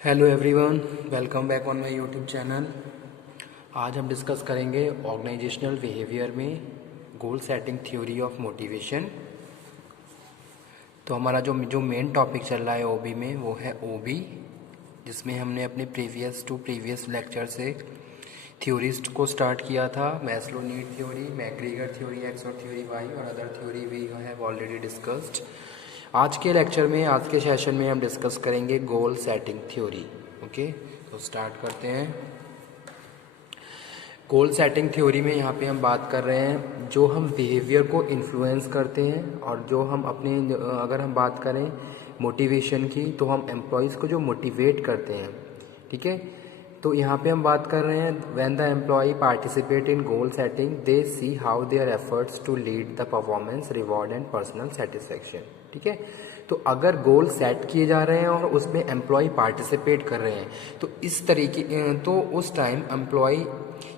Hello everyone, welcome back on my YouTube channel. आज हम discuss करेंगे ऑर्गेनाइजेशनल बिहेवियर में goal setting theory of motivation. तो हमारा जो मेन टॉपिक चल रहा है ओबी में वो है ओबी, जिसमें हमने अपने प्रीवियस लेक्चर से थ्योरीज को स्टार्ट किया था। Maslow need theory, McGregor theory X और थ्योरी वाई और other theory we have already discussed. आज के लेक्चर में, आज के सेशन में हम डिस्कस करेंगे गोल सेटिंग थ्योरी। ओके, तो स्टार्ट करते हैं। गोल सेटिंग थ्योरी में यहाँ पे हम बात कर रहे हैं जो हम बिहेवियर को इन्फ्लुएंस करते हैं, और जो हम अपने अगर हम बात करें मोटिवेशन की, तो हम एम्प्लॉयज़ को जो मोटिवेट करते हैं, ठीक है। तो यहाँ पे हम बात कर रहे हैं when the employ participate in goal setting they see how their efforts to lead the performance reward and personal satisfaction, ठीक है। तो अगर गोल सेट किए जा रहे हैं और उसमें एम्प्लॉय पार्टिसिपेट कर रहे हैं, तो इस तरीके तो उस time employ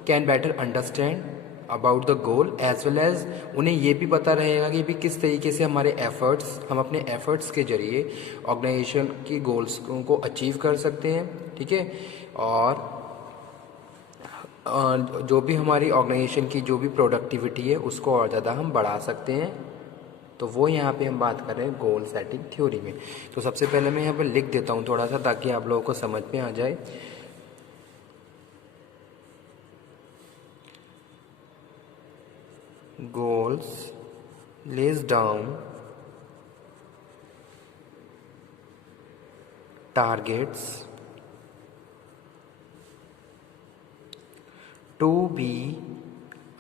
can better understand about the goal as well as उन्हें ये भी पता रहेगा कि भी किस तरीके से हमारे एफर्ट्स, हम अपने एफर्ट्स के जरिए ऑर्गेनाइजेशन की गोल्स को अचीव कर सकते हैं, ठीक है। और जो भी हमारी ऑर्गेनाइजेशन की जो भी प्रोडक्टिविटी है उसको और ज़्यादा हम बढ़ा सकते हैं। तो वो यहाँ पे हम बात कर रहे हैं गोल सेटिंग थ्योरी में। तो सबसे पहले मैं यहाँ पर लिख देता हूँ थोड़ा सा, ताकि आप लोगों को समझ में आ जाए। Goals lays down targets to be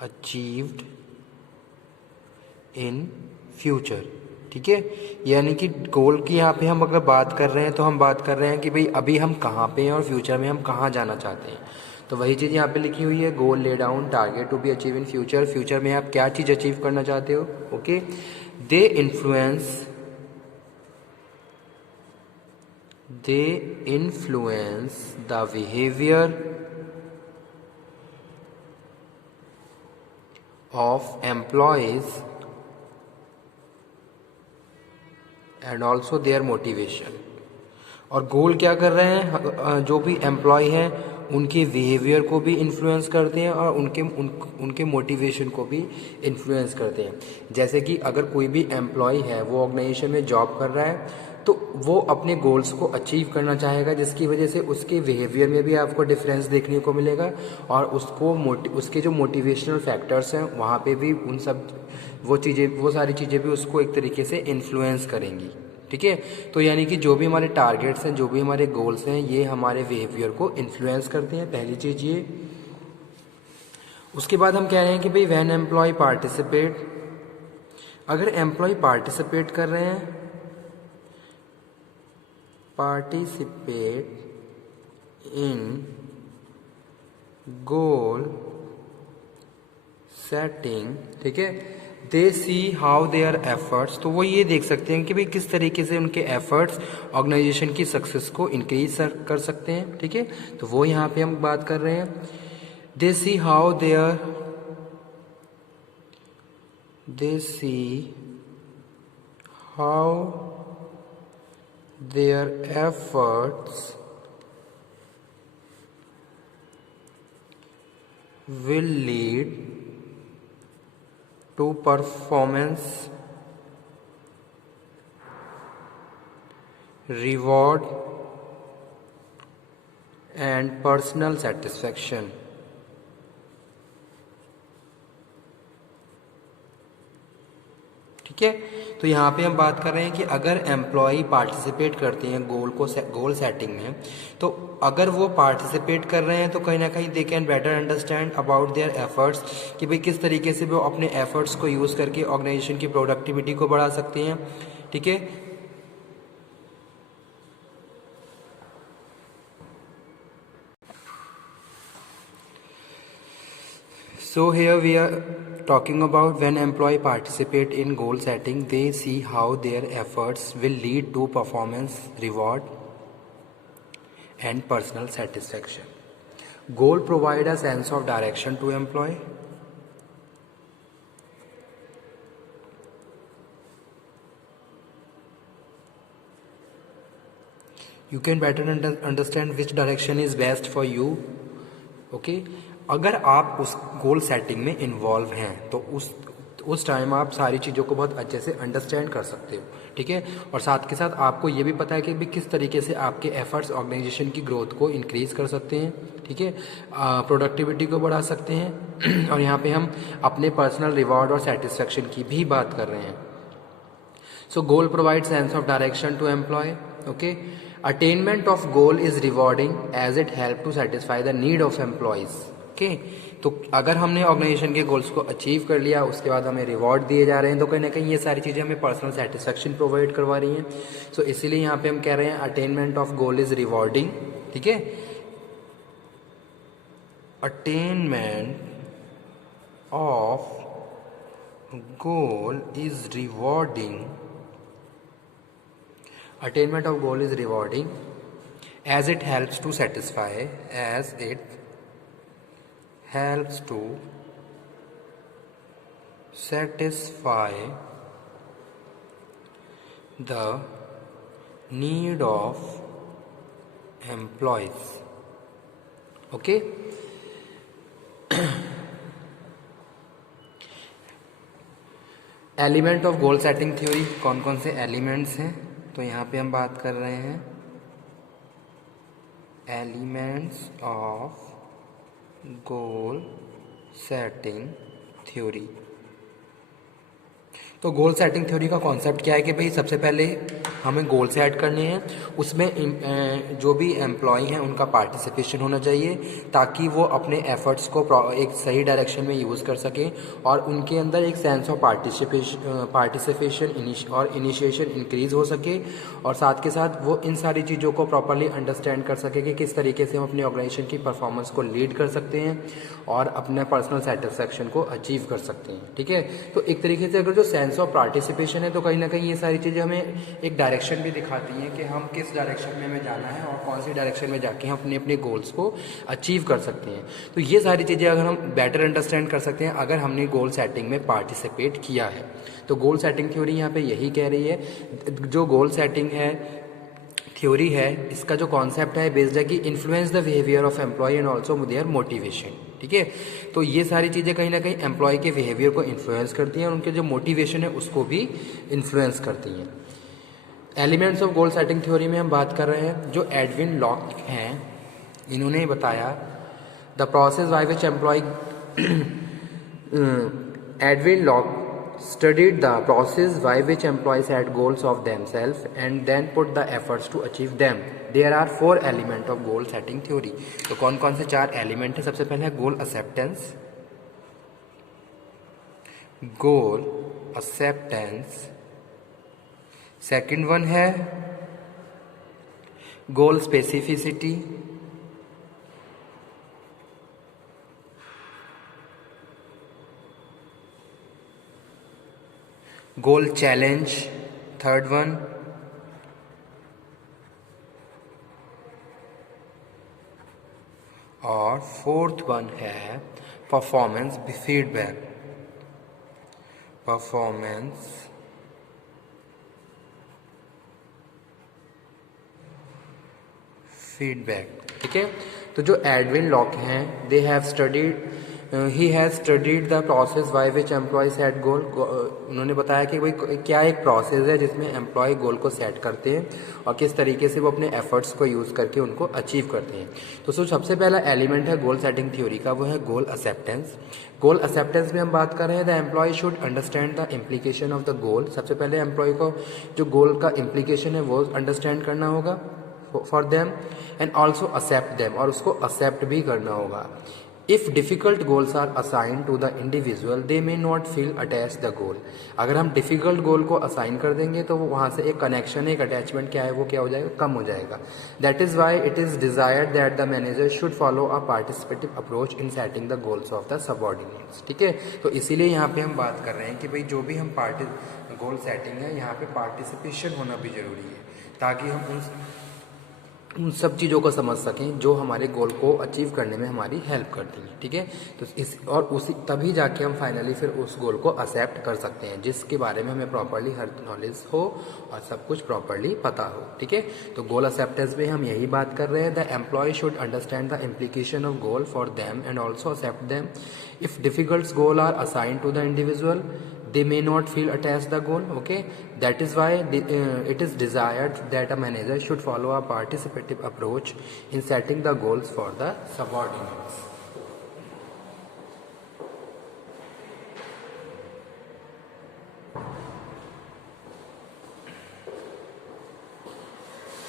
achieved in future, ठीक है। यानी कि गोल की यहाँ पे हम अगर बात कर रहे हैं तो हम बात कर रहे हैं कि भाई अभी हम कहाँ पे हैं और फ्यूचर में हम कहाँ जाना चाहते हैं। तो वही चीज़ यहाँ पे लिखी हुई है, goal lay down target to be achieve in future. Future में आप क्या चीज़ अचीव करना चाहते हो, okay. They influence the behaviour of employees and also their motivation. और गोल क्या कर रहे हैं, जो भी एम्प्लॉय हैं उनके बिहेवियर को भी इन्फ्लुएंस करते हैं और उनके मोटिवेशन को भी इन्फ्लुएंस करते हैं। जैसे कि अगर कोई भी एम्प्लॉय है वो ऑर्गेनाइजेशन में जॉब कर रहा है, तो वो अपने गोल्स को अचीव करना चाहेगा, जिसकी वजह से उसके बिहेवियर में भी आपको डिफरेंस देखने को मिलेगा। और उसके जो मोटिवेशनल फैक्टर्स हैं वहाँ पे भी वो सारी चीज़ें भी उसको एक तरीके से इन्फ्लुएंस करेंगी, ठीक है। तो यानी कि जो भी हमारे टारगेट्स हैं, जो भी हमारे गोल्स हैं, ये हमारे बिहेवियर को इन्फ्लुएंस करते हैं, पहली चीज़ ये। उसके बाद हम कह रहे हैं कि भाई व्हेन एम्प्लॉय पार्टिसिपेट, अगर एम्प्लॉय पार्टिसिपेट कर रहे हैं, पार्टिसिपेट इन गोल सेटिंग, ठीक है, दे सी हाउ देयर एफर्ट्स, तो वो ये देख सकते हैं कि भाई किस तरीके से उनके एफर्ट्स ऑर्गेनाइजेशन की सक्सेस को इंक्रीज कर सकते हैं, ठीक है। तो वो यहाँ पे हम बात कर रहे हैं, they see how their efforts will lead to performance reward and personal satisfaction, ठीक है। तो यहाँ पे हम बात कर रहे हैं कि अगर एम्प्लॉय पार्टिसिपेट करते हैं गोल सेटिंग में, तो अगर वो पार्टिसिपेट कर रहे हैं तो कहीं ना कहीं they can better understand about their efforts, कि भाई किस तरीके से वो अपने एफर्ट्स को यूज़ करके ऑर्गेनाइजेशन की प्रोडक्टिविटी को बढ़ा सकते हैं, ठीक है। So here we are talking about when employee participate in goal setting, they see how their efforts will lead to performance reward and personal satisfaction. Goal provide a sense of direction to employee. You can better understand which direction is best for you. Okay, अगर आप उस goal setting में involve हैं तो उस time आप सारी चीज़ों को बहुत अच्छे से अंडरस्टैंड कर सकते हो, ठीक है। और साथ के साथ आपको ये भी पता है कि भी किस तरीके से आपके एफर्ट्स ऑर्गेनाइजेशन की ग्रोथ को इंक्रीज़ कर सकते हैं, ठीक है, प्रोडक्टिविटी को बढ़ा सकते हैं और यहाँ पे हम अपने पर्सनल रिवॉर्ड और सेटिस्फेक्शन की भी बात कर रहे हैं। So goal provide sense of direction to employee. Okay, attainment of goal is rewarding as it help to satisfy the need of employees. Okay, तो अगर हमने ऑर्गेनाइजेशन के गोल्स को अचीव कर लिया, उसके बाद हमें रिवॉर्ड दिए जा रहे हैं, तो कहीं ना कहीं ये सारी चीज़ें हमें पर्सनल सेटिस्फेक्शन प्रोवाइड करवा रही हैं। सो इसीलिए यहाँ पे हम कह रहे हैं attainment of goal is rewarding, ठीक है। Attainment of goal is rewarding, attainment of goal is rewarding as it helps to satisfy the need of employees। okay, element of goal setting theory, कौन कौन से एलिमेंट्स हैं, तो यहाँ पे हम बात कर रहे हैं elements of goal setting theory. तो गोल सेटिंग थ्योरी का कॉन्सेप्ट क्या है कि भाई सबसे पहले हमें गोल सेट करने हैं, उसमें जो भी एम्प्लॉय हैं उनका पार्टिसिपेशन होना चाहिए ताकि वो अपने एफर्ट्स को एक सही डायरेक्शन में यूज़ कर सकें और उनके अंदर एक सेंस ऑफ पार्टिसिपेशन और इनिशिएशन इंक्रीज़ हो सके और साथ के साथ वो इन सारी चीज़ों को प्रॉपरली अंडरस्टैंड कर सके कि किस तरीके से हम अपनी ऑर्गेनाइजेशन की परफॉर्मेंस को लीड कर सकते हैं और अपने पर्सनल सेटिस्फेक्शन को अचीव कर सकते हैं, ठीक है। तो एक तरीके से अगर जो सेंस ऑफ पार्टिसिपेशन है तो कहीं ना कहीं ये सारी चीज़ें हमें एक डायरेक्शन भी दिखाती हैं कि हम किस डायरेक्शन में हमें जाना है और कौन सी डायरेक्शन में जाके हम अपने अपने गोल्स को अचीव कर सकते हैं। तो ये सारी चीज़ें अगर हम बेटर अंडरस्टैंड कर सकते हैं अगर हमने गोल सेटिंग में पार्टिसिपेट किया है। तो गोल सेटिंग थ्योरी यहाँ पे यही कह रही है, जो गोल सेटिंग है थ्योरी है, इसका जो कॉन्सेप्ट है बेस्ड है कि influence the behaviour of employ and also their motivation, ठीक है। तो ये सारी चीज़ें कहीं ना कहीं एम्प्लॉय के बिहेवियर को इन्फ्लुएंस करती हैं और उनके जो मोटिवेशन है उसको भी इन्फ्लुएंस करती हैं। Elements of goal setting theory में हम बात कर रहे हैं, जो एडविन लॉक हैं इन्होंने बताया the process by which employ Edwin Locke studied the process by which employees set goals of themselves and then put the efforts to achieve them. There are 4 elements of goal setting theory. तो कौन कौन से 4 element है? सबसे पहले है गोल acceptance, second one है goal specificity, goal challenge, third one, और फोर्थ वन है परफॉर्मेंस फीडबैक। ठीक है। तो जो एडविन लॉक हैं they have studied he has studied the process by which employ set goal. उन्होंने बताया कि भाई क्या एक प्रोसेस है जिसमें एम्प्लॉय गोल को सेट करते हैं और किस तरीके से वो अपने एफर्ट्स को यूज़ करके उनको अचीव करते हैं। तो सबसे पहला एलिमेंट है गोल सेटिंग थ्योरी का, वो है गोल एक्सेप्टेंस। गोल एक्सेप्टेंस में हम बात कर रहे हैं the employ should understand the implication of the goal. सबसे पहले एम्प्लॉय को जो गोल का इम्प्लीकेशन है वो अंडरस्टैंड करना होगा for them and also accept them, और उसको एक्सेप्ट भी करना होगा। If difficult goals are assign to the individual they may not feel attach the goal. अगर हम डिफ़िकल्ट गोल को असाइन कर देंगे तो वो वहाँ से एक कनेक्शन, एक अटैचमेंट क्या है वो क्या हो जाएगा, कम हो जाएगा। That is why it is desired that the manager should follow a participative approach in setting the goals of the subordinates. ठीक है, तो इसीलिए यहाँ पे हम बात कर रहे हैं कि भाई जो भी हम गोल सेटिंग है यहाँ पे पार्टिसिपेशन होना भी ज़रूरी है ताकि हम उन सब चीज़ों को समझ सकें जो हमारे गोल को अचीव करने में हमारी हेल्प करती हैं, ठीक है। तो इस और उसी तभी जाके हम फाइनली फिर उस गोल को एक्सेप्ट कर सकते हैं, जिसके बारे में हमें प्रॉपर्ली हर नॉलेज हो और सब कुछ प्रॉपर्ली पता हो, ठीक है। तो गोल एक्सेप्टेंस में हम यही बात कर रहे हैं, the employ should understand the implication of goal for them and also accept them. If difficult goal are assign to the individual, they may not feel attached the goal. Okay, that is why it is desired that a manager should follow a participative approach in setting the goals for the subordinates.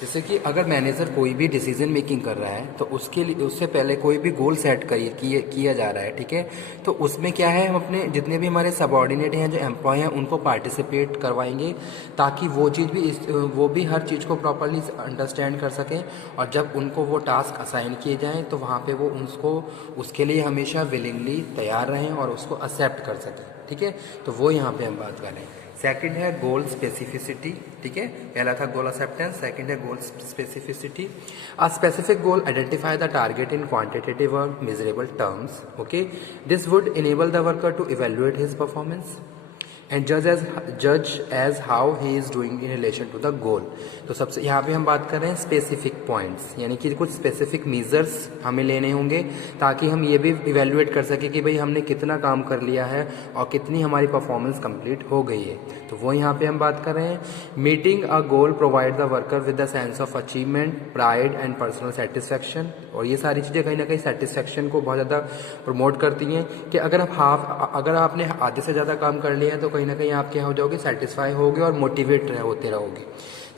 जैसे कि अगर manager कोई भी decision making कर रहा है तो उसके लिए उससे पहले कोई भी गोल सेट किया जा रहा है, ठीक है। तो उसमें क्या है, हम अपने जितने भी हमारे सबऑर्डिनेट हैं, जो एम्प्लॉय हैं, उनको पार्टिसिपेट करवाएंगे ताकि वो भी हर चीज़ को प्रॉपरली अंडरस्टैंड कर सकें, और जब उनको वो टास्क असाइन किए जाएँ तो वहाँ पर वो उसके लिए हमेशा विलिंगली तैयार रहें और उसको एक्सेप्ट कर सकें, ठीक है। तो वो यहाँ पर हम बात कर रहे हैं। सेकंड है गोल स्पेसिफिसिटी, ठीक है। पहला था गोल एक्सेप्टेंस, सेकंड है goal specificity. A specific goal identify the target in quantitative और measurable terms. Okay, this would enable the worker to evaluate his performance and जज as how he is doing in relation to the goal. तो सबसे यहाँ पे हम बात कर रहे हैं स्पेसिफिक पॉइंट्स, यानी कि कुछ स्पेसिफिक मेजर्स हमें लेने होंगे ताकि हम ये भी इवेल्युएट कर सके कि भाई हमने कितना काम कर लिया है और कितनी हमारी परफॉर्मेंस कंप्लीट हो गई है। तो वो यहाँ पे हम बात कर रहे हैं। Meeting a goal provide the worker with the sense of achievement, pride and personal satisfaction. और ये सारी चीज़ें कहीं ना कहीं सेटिस्फैक्शन को बहुत ज़्यादा प्रमोट करती हैं कि अगर आपने आधे से ज़्यादा काम कर लिया है तो कहीं ना कहीं आप क्या हो जाओगे, सेटिस्फाई होगे और मोटिवेट होते रहोगे।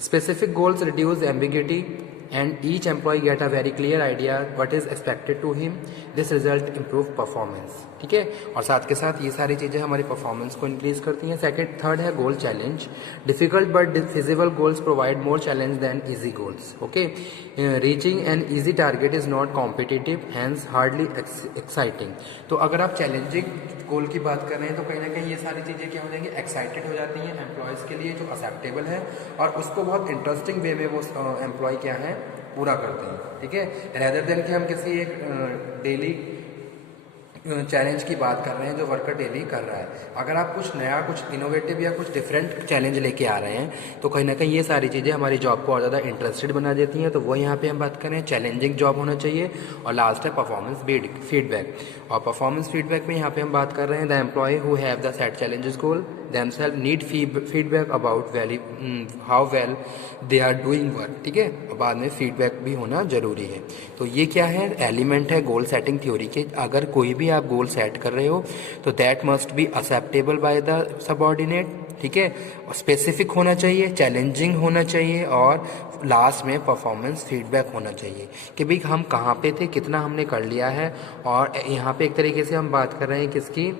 Specific goals reduce ambiguity and each employee get a very clear idea what is expected to him. This result improve performance, ठीक है। और साथ के साथ ये सारी चीज़ें हमारी परफॉर्मेंस को इंक्रीज करती हैं। थर्ड है goal challenge. Difficult but feasible goals provide more challenge than easy goals. Okay, reaching an easy target is not competitive, hence hardly exciting. तो अगर आप चैलेंजिंग गोल की बात कर रहे हैं तो कहीं ना कहीं ये सारी चीज़ें क्या हो जाएंगी, एक्साइटेड हो जाती हैं एम्प्लॉयज़ के लिए, जो एक्सेप्टेबल है और उसको बहुत इंटरेस्टिंग वे में वो एम्प्लॉय क्या है पूरा करते हैं, ठीक है। रेदर देन कि हम किसी एक डेली चैलेंज की बात कर रहे हैं जो वर्कर डेली कर रहा है। अगर आप कुछ नया, कुछ इनोवेटिव या कुछ डिफरेंट चैलेंज लेके आ रहे हैं तो कहीं ना कहीं ये सारी चीज़ें हमारी जॉब को और ज़्यादा इंटरेस्टेड बना देती हैं। तो वो यहाँ पे हम बात करें, चैलेंजिंग जॉब होना चाहिए। और लास्ट है परफॉर्मेंस फीडबैक। और परफॉर्मेंस फीडबैक में यहाँ पे हम बात कर रहे हैं, the employ who have the set challenges goal themselves need feedback about how well they are doing work, ठीक है। और बाद में फीडबैक भी होना जरूरी है। तो ये क्या है, एलिमेंट है गोल सेटिंग थ्योरी के। अगर कोई भी आप गोल सेट कर रहे हो तो that must be acceptable by the subordinate, ठीक है। स्पेसिफिक होना चाहिए, चैलेंजिंग होना चाहिए और लास्ट में परफॉर्मेंस फीडबैक होना चाहिए कि भाई हम कहाँ पे थे, कितना हमने कर लिया है। और यहाँ पे एक तरीके से हम बात कर रहे हैं किसकी,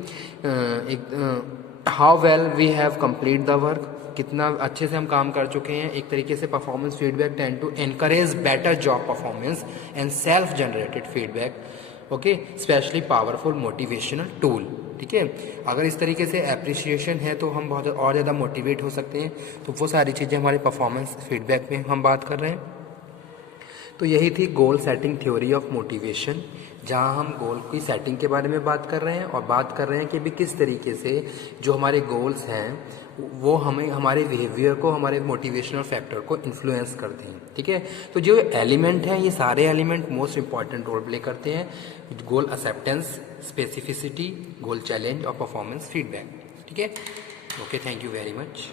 how well we have complete the work, कितना अच्छे से हम काम कर चुके हैं। एक तरीके से performance feedback tend to encourage better job performance and self generated feedback. Okay, specially powerful motivational tool, ठीक है। अगर इस तरीके से एप्रिसिएशन है तो हम बहुत और ज़्यादा मोटिवेट हो सकते हैं। तो वो सारी चीज़ें हमारे परफॉर्मेंस फीडबैक में हम बात कर रहे हैं। तो यही थी goal setting theory of motivation, जहाँ हम गोल की सेटिंग के बारे में बात कर रहे हैं और बात कर रहे हैं कि भी किस तरीके से जो हमारे गोल्स हैं वो हमें हमारे बिहेवियर को, हमारे मोटिवेशनल फैक्टर को इन्फ्लुएंस करते हैं, ठीक है। तो जो एलिमेंट हैं, ये सारे element most important role play करते हैं, goal acceptance, specificity, goal challenge और परफॉर्मेंस फीडबैक, ठीक है। Okay, thank you very much.